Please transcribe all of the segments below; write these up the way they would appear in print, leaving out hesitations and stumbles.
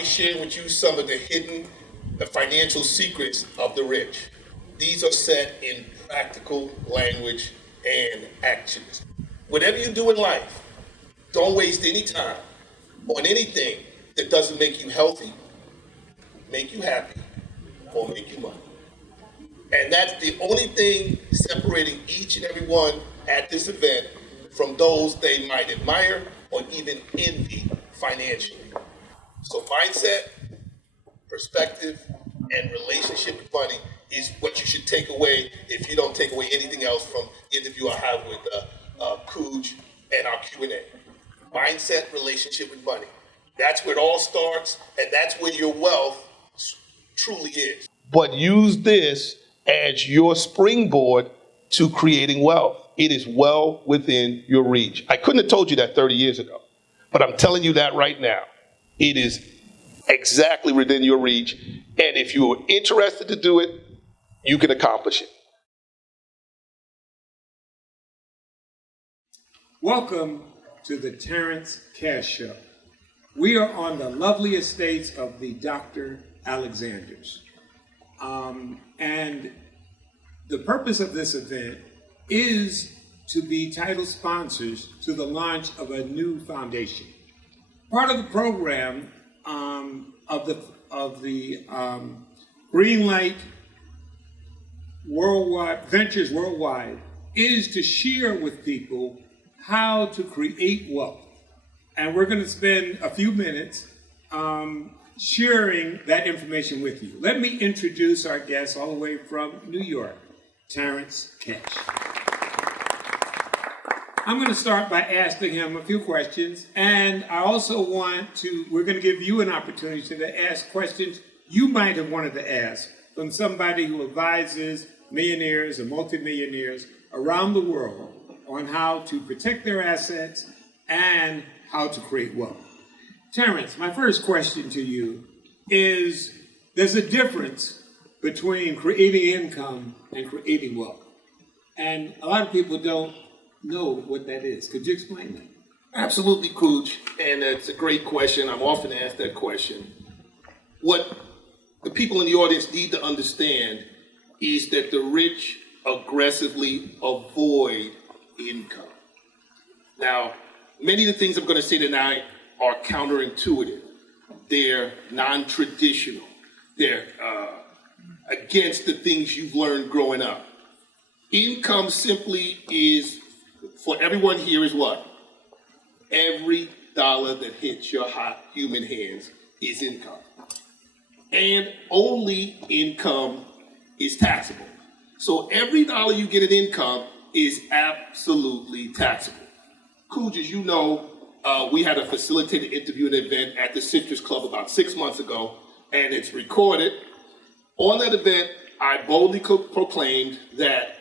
be sharing with you some of the financial secrets of the rich. These are set in practical language and actions. Whatever you do in life, don't waste any time on anything that doesn't make you healthy, make you happy, or make you money. And that's the only thing separating each and every one at this event from those they might admire or even envy financially. So mindset, perspective, and relationship with money is what you should take away if you don't take away anything else from the interview I have with Cooj and our Q&A. Mindset, relationship with money. That's where it all starts, and that's where your wealth truly is. But use this as your springboard to creating wealth. It is well within your reach. I couldn't have told you that 30 years ago, but I'm telling you that right now. It is exactly within your reach, and if you are interested to do it, you can accomplish it. Welcome to the Terrence Cash Show. We are on the lovely estates of the Dr. Alexanders. And the purpose of this event is to be title sponsors to the launch of a new foundation. Part of the program of the Greenlight Worldwide Ventures Worldwide is to share with people how to create wealth. And we're going to spend a few minutes sharing that information with you. Let me introduce our guest all the way from New York, Terrence Cash. I'm going to start by asking him a few questions, and I also we're going to give you an opportunity to ask questions you might have wanted to ask from somebody who advises millionaires and multimillionaires around the world on how to protect their assets and how to create wealth. Terrence, my first question to you is, there's a difference between creating income and creating wealth. And a lot of people don't know what that is. Could you explain that? Absolutely, Cooj, and it's a great question. I'm often asked that question. What the people in the audience need to understand is that the rich aggressively avoid income. Now, many of the things I'm going to say tonight are counterintuitive. They're non-traditional. They're against the things you've learned growing up. Income simply is, for everyone here, is what? Every dollar that hits your hot human hands is income. And only income is taxable. So every dollar you get in income is absolutely taxable. Cooj, as you know, we had a facilitated interview and event at the Citrus Club about 6 months ago, and it's recorded. On that event, I boldly proclaimed that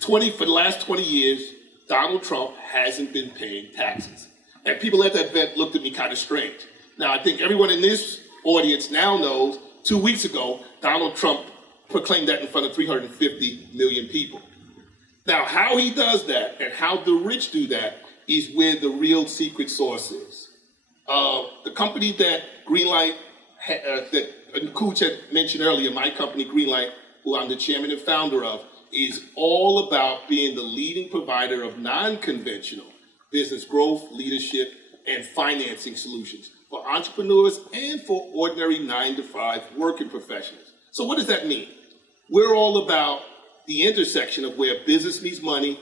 for the last 20 years, Donald Trump hasn't been paying taxes. And people at that event looked at me kind of strange. Now, I think everyone in this audience now knows 2 weeks ago, Donald Trump proclaimed that in front of 350 million people. Now, how he does that and how the rich do that is where the real secret sauce is. The company that Greenlight, that Cooj had mentioned earlier, my company Greenlight, who I'm the chairman and founder of, is all about being the leading provider of non-conventional business growth, leadership, and financing solutions for entrepreneurs and for ordinary 9-to-5 working professionals. So what does that mean? We're all about the intersection of where business meets money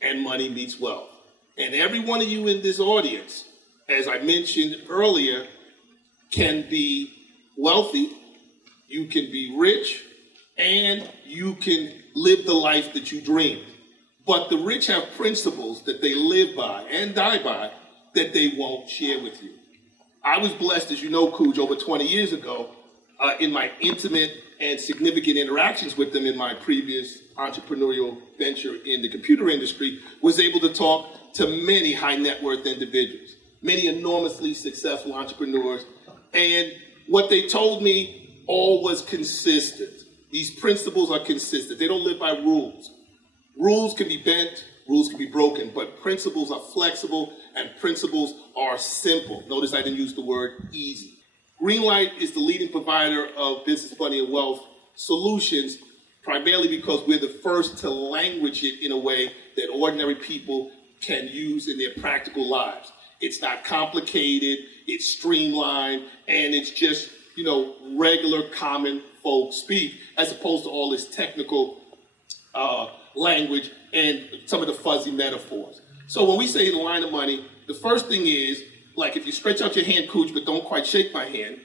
and money meets wealth. And every one of you in this audience, as I mentioned earlier, can be wealthy, you can be rich, and you can live the life that you dreamed. But the rich have principles that they live by and die by that they won't share with you. I was blessed, as you know, Cooj, over 20 years ago, in my intimate and significant interactions with them in my previous entrepreneurial venture in the computer industry, was able to talk to many high net worth individuals, many enormously successful entrepreneurs, and what they told me all was consistent. These principles are consistent. They don't live by rules. Rules can be bent, rules can be broken, but principles are flexible and principles are simple. Notice I didn't use the word easy. Greenlight is the leading provider of business, money, and wealth solutions, primarily because we're the first to language it in a way that ordinary people can use in their practical lives. It's not complicated, it's streamlined, and it's just, regular common folk speak, as opposed to all this technical language and some of the fuzzy metaphors. So when we say the line of money, the first thing is, like if you stretch out your hand, Cooch, but don't quite shake my hand,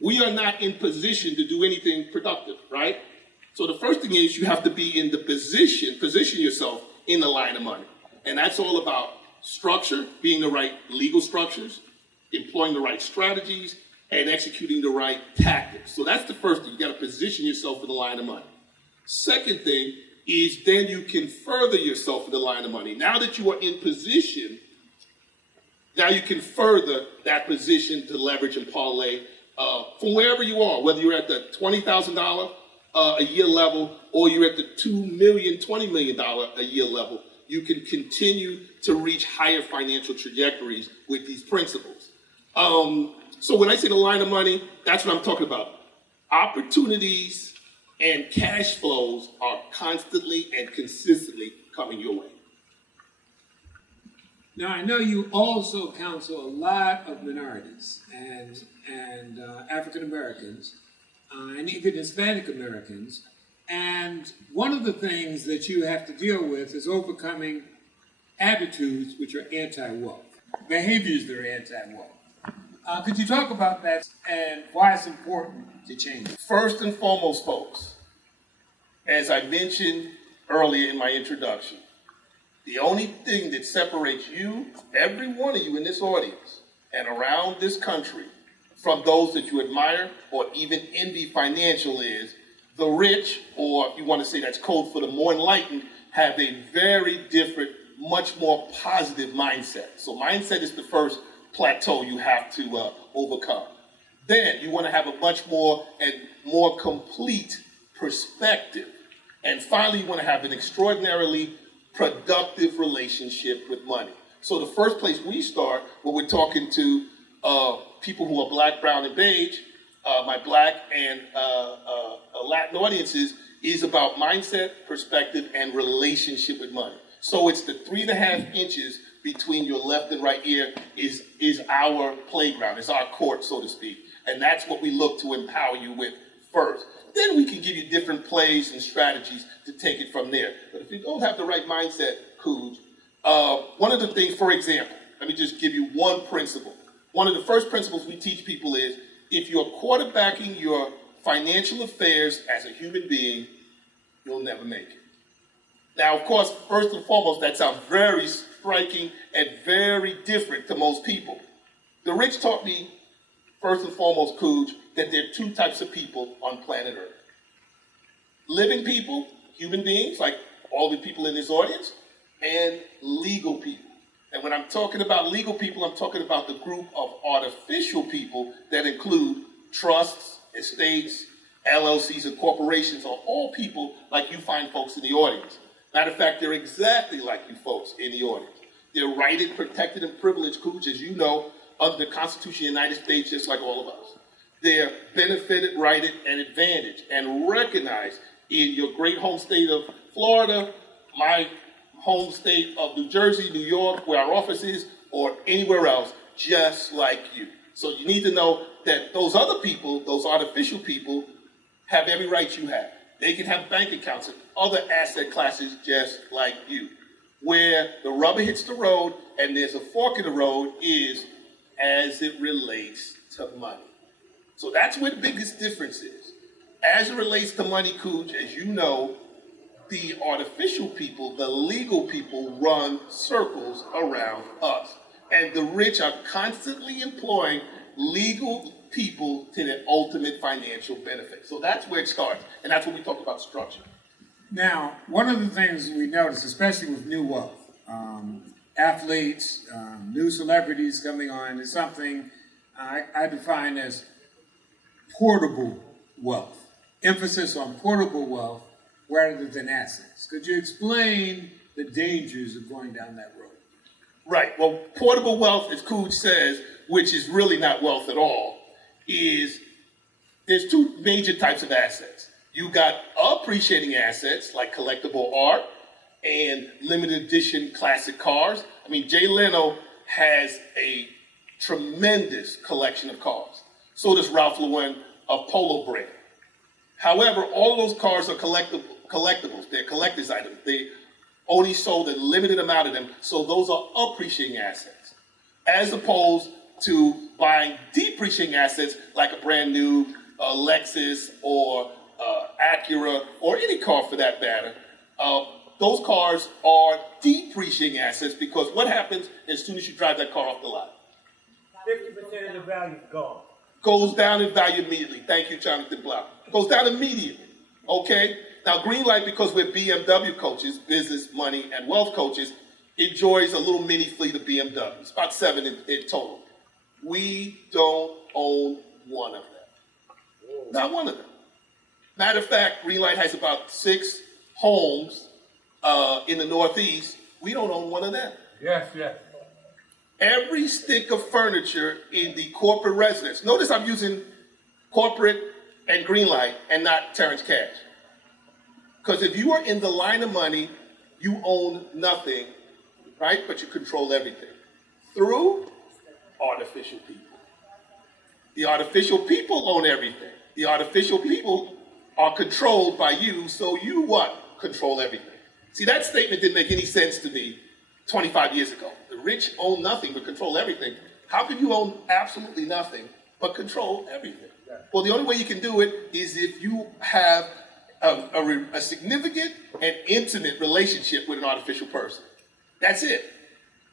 we are not in position to do anything productive, right? So the first thing is you have to be in the position yourself in the line of money. And that's all about structure, being the right legal structures, employing the right strategies, and executing the right tactics. So that's the first thing. You got to position yourself in the line of money. Second thing is then you can further yourself in the line of money. Now that you are in position, now you can further that position to leverage and parlay from wherever you are, whether you're at the $20,000 a year level or you're at the $2 million, $20 million a year level. You can continue to reach higher financial trajectories with these principles. So when I say the line of money, that's what I'm talking about. Opportunities and cash flows are constantly and consistently coming your way. Now, I know you also counsel a lot of minorities and African Americans and even Hispanic Americans. And one of the things that you have to deal with is overcoming attitudes which are anti-wealth, behaviors that are anti-wealth. Could you talk about that and why it's important to change it? First and foremost, folks, as I mentioned earlier in my introduction, the only thing that separates you, every one of you in this audience and around this country, from those that you admire or even envy financial is the rich, or if you want to say that's code for the more enlightened, have a very different, much more positive mindset. So mindset is the first plateau you have to overcome. Then you want to have a much more and more complete perspective. And finally, you want to have an extraordinarily productive relationship with money. So the first place we start when we're talking to people who are black, brown, and beige, my black and Latin audiences, is about mindset, perspective, and relationship with money. So it's the 3.5 inches between your left and right ear is our playground, is our court, so to speak. And that's what we look to empower you with first. Then we can give you different plays and strategies to take it from there. But if you don't have the right mindset, Cooge, one of the things, for example, let me just give you one principle. One of the first principles we teach people is, if you're quarterbacking your financial affairs as a human being, you'll never make it. Now, of course, first and foremost, that sounds very striking and very different to most people. The rich taught me, first and foremost, Cooge, that there are two types of people on planet Earth. Living people, human beings, like all the people in this audience, and legal people. And when I'm talking about legal people, I'm talking about the group of artificial people that include trusts, estates, LLCs, and corporations, are all people like you find folks in the audience. Matter of fact, they're exactly like you folks in the audience. They're righted, protected, and privileged, Cooge, as you know, under the Constitution of the United States, just like all of us. They're benefited, righted, and advantaged, and recognized in your great home state of Florida, my home state of New Jersey, New York, where our office is, or anywhere else, just like you. So you need to know that those other people, those artificial people, have every right you have. They can have bank accounts and other asset classes just like you. Where the rubber hits the road and there's a fork in the road is as it relates to money. So that's where the biggest difference is. As it relates to money, Cooge, as you know, the artificial people, the legal people, run circles around us. And the rich are constantly employing legal people to their ultimate financial benefit. So that's where it starts. And that's when we talk about structure. Now, one of the things we notice, especially with new wealth, athletes, new celebrities coming on, is something I define as portable wealth. Emphasis on portable wealth rather than assets. Could you explain the dangers of going down that road? Right. Well, portable wealth, as Cooge says, which is really not wealth at all, is there's two major types of assets. You got appreciating assets like collectible art and limited edition classic cars. I mean, Jay Leno has a tremendous collection of cars. So does Ralph Lauren of Polo brand. However, all of those cars are collectibles. They're collector's items. They only sold a limited amount of them, so those are appreciating assets. As opposed to buying depreciating assets like a brand new Lexus or Acura or any car for that matter. Those cars are depreciating assets because what happens as soon as you drive that car off the lot? 50% of the value is gone. Goes down in value immediately. Thank you, Jonathan Blau. Goes down immediately, okay? Now, Greenlight, because we're BMW coaches, business, money, and wealth coaches, enjoys a little mini fleet of BMWs, about 7 in total. We don't own one of them. Not one of them. Matter of fact, Greenlight has about 6 homes in the Northeast. We don't own one of them. Yes. Every stick of furniture in the corporate residence. Notice I'm using corporate and Greenlight and not Terrence Cash. Because if you are in the line of money, you own nothing, right? But you control everything through artificial people. The artificial people own everything. The artificial people are controlled by you, so you what? Control everything. See, that statement didn't make any sense to me 25 years ago. The rich own nothing but control everything. How can you own absolutely nothing but control everything? Well, the only way you can do it is if you have a significant and intimate relationship with an artificial person. That's it.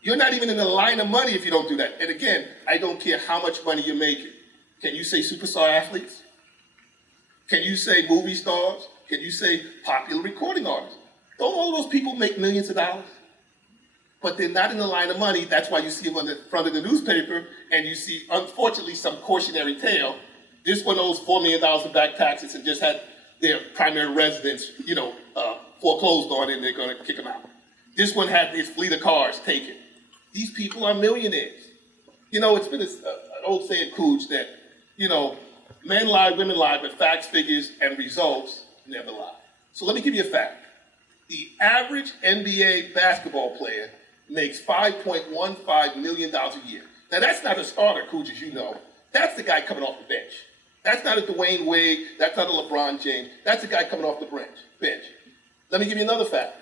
You're not even in the line of money if you don't do that. And again, I don't care how much money you're making. Can you say superstar athletes? Can you say movie stars? Can you say popular recording artists? Don't all those people make millions of dollars? But they're not in the line of money. That's why you see them on the front of the newspaper, and you see, unfortunately, some cautionary tale. This one owes $4 million in back taxes and just had their primary residence, foreclosed on, and they're going to kick them out. This one had his fleet of cars taken. These people are millionaires. It's been an old saying, Cooch, that, men lie, women lie, but facts, figures, and results never lie. So let me give you a fact. The average NBA basketball player makes $5.15 million a year. Now, that's not a starter, Cooch, as you know. That's the guy coming off the bench. That's not a Dwayne Wade. That's not a LeBron James. That's the guy coming off the bench. Let me give you another fact.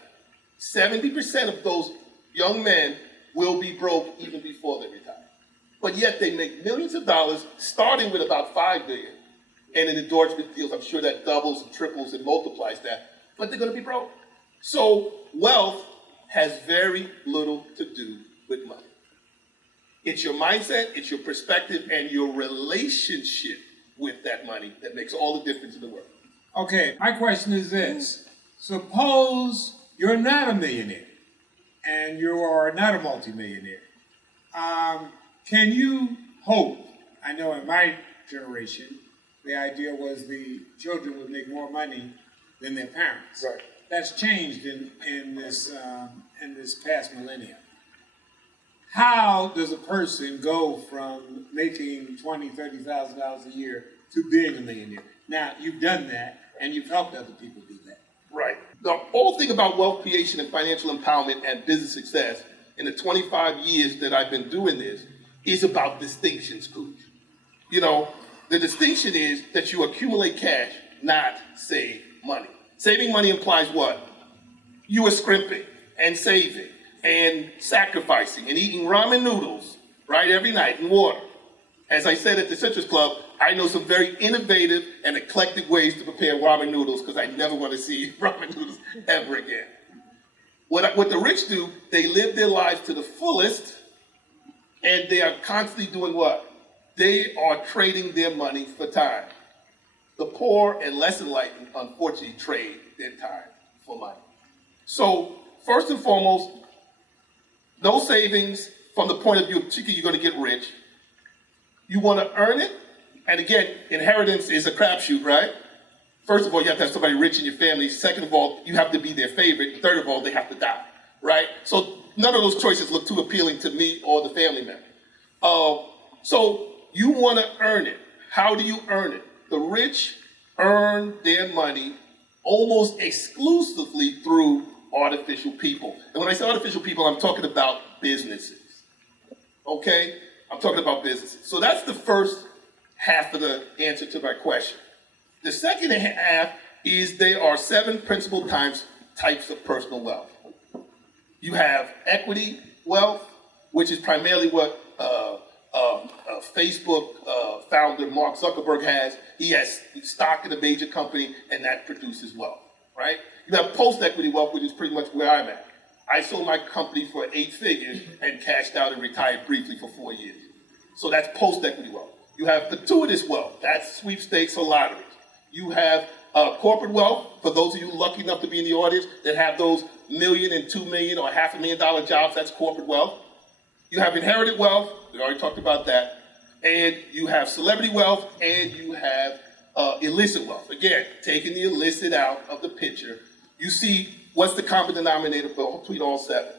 70% of those young men will be broke even before they retire. But yet they make millions of dollars, starting with about $5 billion. And in endorsement deals, I'm sure that doubles and triples and multiplies that. But they're going to be broke. So wealth has very little to do with money. It's your mindset, it's your perspective, and your relationship with that money that makes all the difference in the world. Okay, my question is this. Suppose you're not a millionaire and you are not a multimillionaire. Can you hope? I know in my generation, the idea was the children would make more money than their parents. Right. That's changed in this past millennium. How does a person go from making $20,000, $30,000 a year to being a millionaire? Now, you've done that, and you've helped other people do that. Right. The whole thing about wealth creation and financial empowerment and business success in the 25 years that I've been doing this is about distinctions, Cooch. The distinction is that you accumulate cash, not save money. Saving money implies what? You are scrimping and saving and sacrificing and eating ramen noodles, right, every night and water. As I said at the Citrus Club, I know some very innovative and eclectic ways to prepare ramen noodles because I never want to see ramen noodles ever again. What the rich do, they live their lives to the fullest, and they are constantly doing what? They are trading their money for time. The poor and less enlightened, unfortunately, trade their time for money. So, first and foremost, no savings from the point of view of particularly you're going to get rich. You want to earn it. And again, inheritance is a crapshoot, right? First of all, you have to have somebody rich in your family. Second of all, you have to be their favorite. Third of all, they have to die, right? So none of those choices look too appealing to me or the family member. So you want to earn it. How do you earn it? The rich earn their money almost exclusively through artificial people. And when I say artificial people, I'm talking about businesses. Okay? I'm talking about businesses. So that's the first half of the answer to my question. The second half is there are 7 principal types of personal wealth. You have equity wealth, which is primarily what Facebook founder Mark Zuckerberg has. He has stock in a major company, and that produces wealth, right? You have post-equity wealth, which is pretty much where I'm at. I sold my company for 8 figures and cashed out and retired briefly for 4 years. So that's post-equity wealth. You have fortuitous wealth. That's sweepstakes or lotteries. You have corporate wealth, for those of you lucky enough to be in the audience that have those $1 million and $2 million or $500,000 jobs, that's corporate wealth. You have inherited wealth, we already talked about that. And you have celebrity wealth, and you have illicit wealth. Again, taking the illicit out of the picture, you see what's the common denominator between all 7.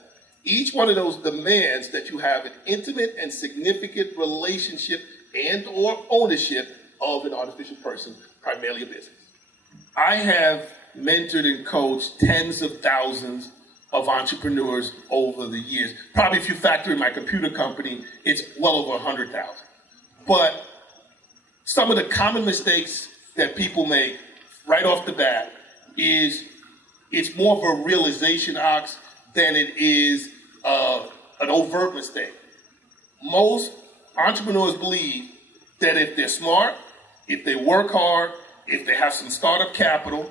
Each one of those demands that you have an intimate and significant relationship and or ownership of an artificial person, primarily a business. I have mentored and coached tens of thousands of entrepreneurs over the years. Probably if you factor in my computer company, it's well over 100,000. But some of the common mistakes that people make right off the bat is it's more of a realization ox than it is an overt mistake. Most entrepreneurs believe that if they're smart, if they work hard, if they have some startup capital,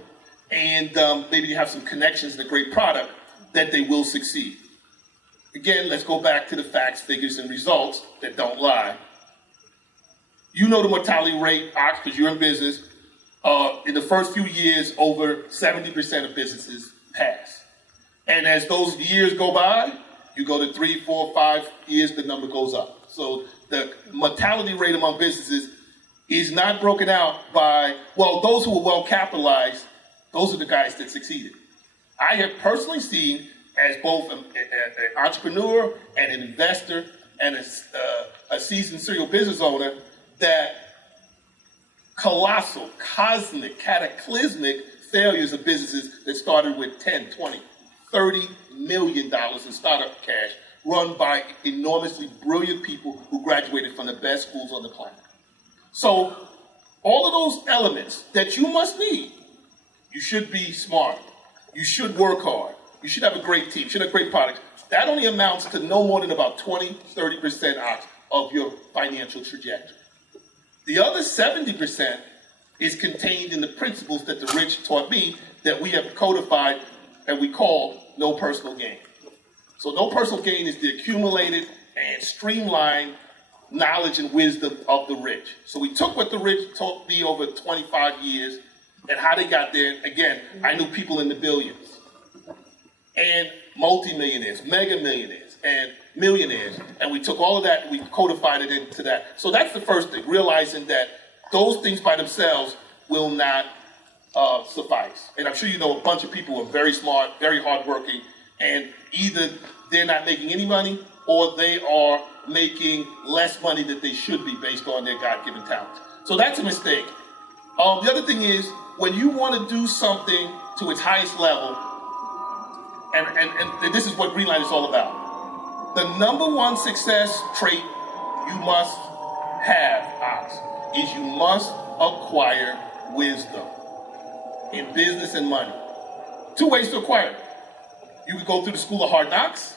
and maybe they have some connections and a great product, that they will succeed. Again, let's go back to the facts, figures, and results that don't lie. You know the mortality rate, Ox, because you're in business. In the first few years, over 70% of businesses pass. And as those years go by, you go to 3, 4, 5 years, the number goes up. So the mortality rate among businesses is not broken out by, well, those who are well capitalized, those are the guys that succeeded. I have personally seen, as both an entrepreneur and an investor and a seasoned serial business owner, that colossal, cosmic, cataclysmic failures of businesses that started with 10, 20, $30 million in startup cash run by enormously brilliant people who graduated from the best schools on the planet. So all of those elements that you must need, you should be smart, you should work hard, you should have a great team, you should have great products. That only amounts to no more than about 20, 30% of your financial trajectory. The other 70% is contained in the principles that the rich taught me that we have codified and we call no personal gain. So no personal gain is the accumulated and streamlined knowledge and wisdom of the rich. So we took what the rich taught me over 25 years and how they got there. Again, I knew people in the billions and multimillionaires, mega millionaires, and millionaires. And we took all of that and we codified it into that. So that's the first thing, realizing that those things by themselves will not suffice. And I'm sure you know a bunch of people who are very smart, very hardworking, and either they're not making any money or they are making less money than they should be based on their God-given talents. So that's a mistake. The other thing is, when you want to do something to its highest level, and this is what Greenlight is all about, the number one success trait you must have, Ox, is you must acquire wisdom in business and money. 2 ways to acquire it. You can go through the school of hard knocks,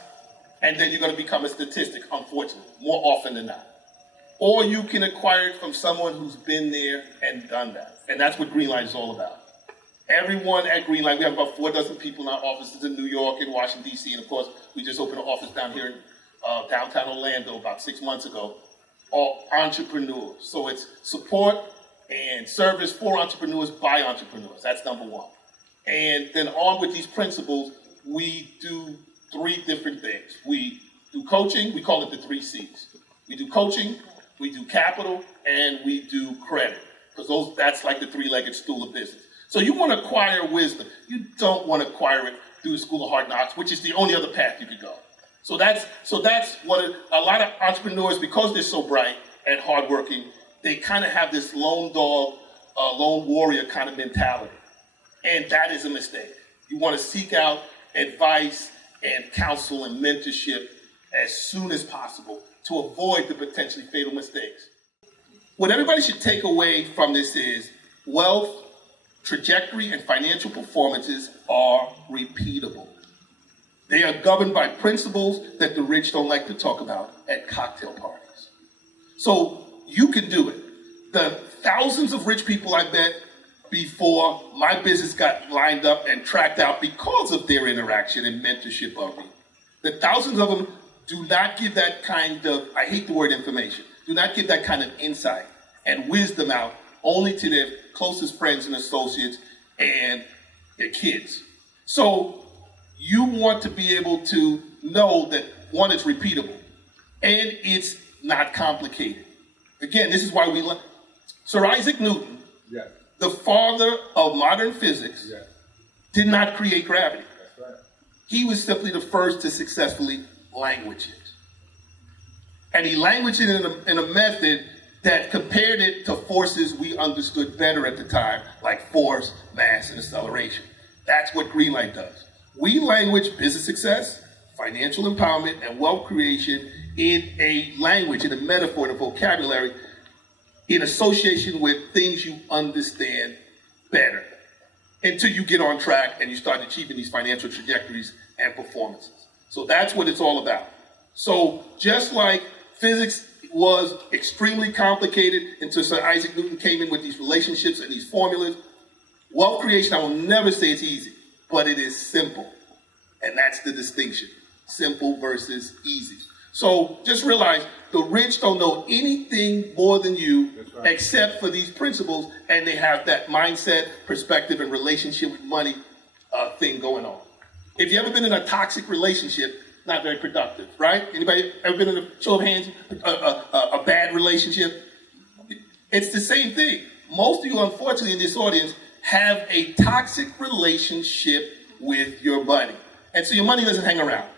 and then you're going to become a statistic, unfortunately, more often than not. Or you can acquire it from someone who's been there and done that. And that's what Greenlight is all about. Everyone at Greenlight, we have about 4 dozen people in our offices in New York and Washington, D.C., and of course, we just opened an office down here in downtown Orlando about 6 months ago, all entrepreneurs. So it's support and service for entrepreneurs by entrepreneurs. That's number one. And then on with these principles, we do 3 different things. We do coaching, we call it the 3 C's. We do coaching, we do capital, and we do credit. Because that's like the 3-legged stool of business. So you want to acquire wisdom. You don't want to acquire it through the school of hard knocks, which is the only other path you could go. So that's what a lot of entrepreneurs, because they're so bright and hardworking, they kind of have this lone dog, lone warrior kind of mentality. And that is a mistake. You want to seek out advice and counsel and mentorship as soon as possible to avoid the potentially fatal mistakes. What everybody should take away from this is wealth, trajectory, and financial performances are repeatable. They are governed by principles that the rich don't like to talk about at cocktail parties. So you can do it. The thousands of rich people I met before my business got lined up and tracked out because of their interaction and mentorship of me. The thousands of them do not give that kind of, I hate the word information, do not give that kind of insight and wisdom out only to their closest friends and associates and their kids. So you want to be able to know that, one, it's repeatable and it's not complicated. Again, this is why we learn. Sir Isaac Newton, the father of modern physics, did not create gravity. That's right. He was simply the first to successfully language it. And he languaged it in a method that compared it to forces we understood better at the time, like force, mass, and acceleration. That's what Greenlight does. We language business success, financial empowerment, and wealth creation in a language, in a metaphor, in a vocabulary, in association with things you understand better until you get on track and you start achieving these financial trajectories and performances. So that's what it's all about. So just like physics was extremely complicated until Sir Isaac Newton came in with these relationships and these formulas, wealth creation, I will never say it's easy, but it is simple. And that's the distinction, simple versus easy. So just realize the rich don't know anything more than you except for these principles, and they have that mindset, perspective, and relationship with money thing going on. If you ever been in a toxic relationship, not very productive, right? Anybody ever been in a show of hands, a bad relationship? It's the same thing. Most of you, unfortunately, in this audience have a toxic relationship with your money. And so your money doesn't hang around.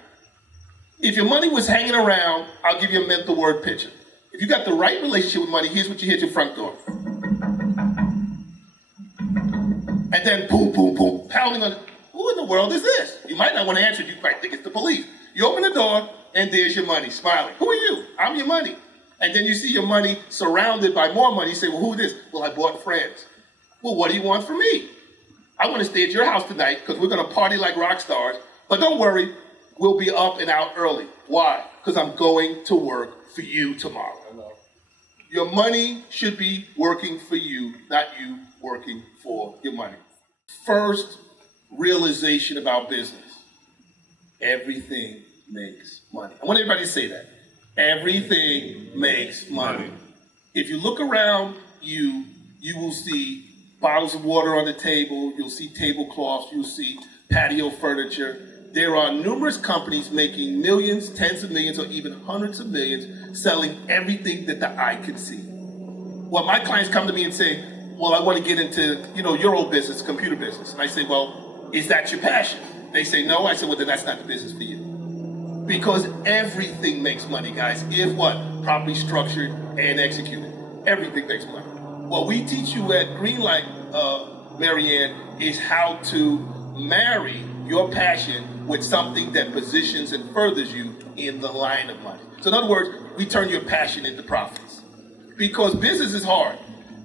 If your money was hanging around, I'll give you a mental word picture. If you got the right relationship with money, here's what you hear at your front door. And then boom, boom, boom, pounding on it. Who in the world is this? You might not want to answer it. You might think it's the police. You open the door, and there's your money, smiling. Who are you? I'm your money. And then you see your money surrounded by more money. You say, well, who is this? Well, I bought friends. Well, what do you want from me? I want to stay at your house tonight because we're going to party like rock stars. But don't worry, we'll be up and out early. Why? Because I'm going to work for you tomorrow. Your money should be working for you, not you working for your money. First realization about business. Everything makes money. I want everybody to say that. Everything makes money. If you look around you, you will see bottles of water on the table, you'll see tablecloths, you'll see patio furniture. There are numerous companies making millions, tens of millions, or even hundreds of millions selling everything that the eye can see. Well, my clients come to me and say, well, I want to get into, your old business, computer business. And I say, well, is that your passion? They say, no. I said, well, then that's not the business for you. Because everything makes money, guys, if what? Properly structured and executed. Everything makes money. What we teach you at Greenlight, Marianne, is how to marry your passion with something that positions and furthers you in the line of money. So in other words, we turn your passion into profits. Because business is hard.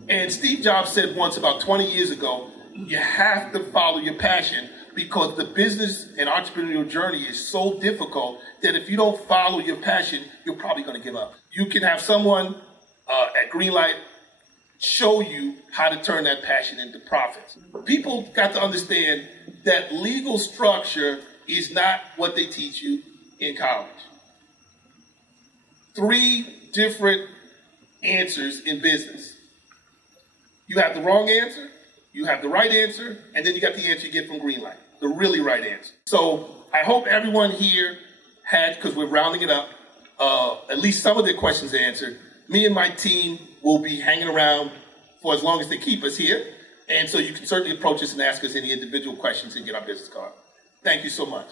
And Steve Jobs said once about 20 years ago, you have to follow your passion because the business and entrepreneurial journey is so difficult that if you don't follow your passion, you're probably going to give up. You can have someone at Greenlight show you how to turn that passion into profits. People got to understand that legal structure is not what they teach you in college. 3 different answers in business. You have the wrong answer, you have the right answer, and then you got the answer you get from Greenlight, the really right answer. So I hope everyone here had, because we're rounding it up, at least some of their questions answered. Me and my team will be hanging around for as long as they keep us here. And so you can certainly approach us and ask us any individual questions and get our business card. Thank you so much.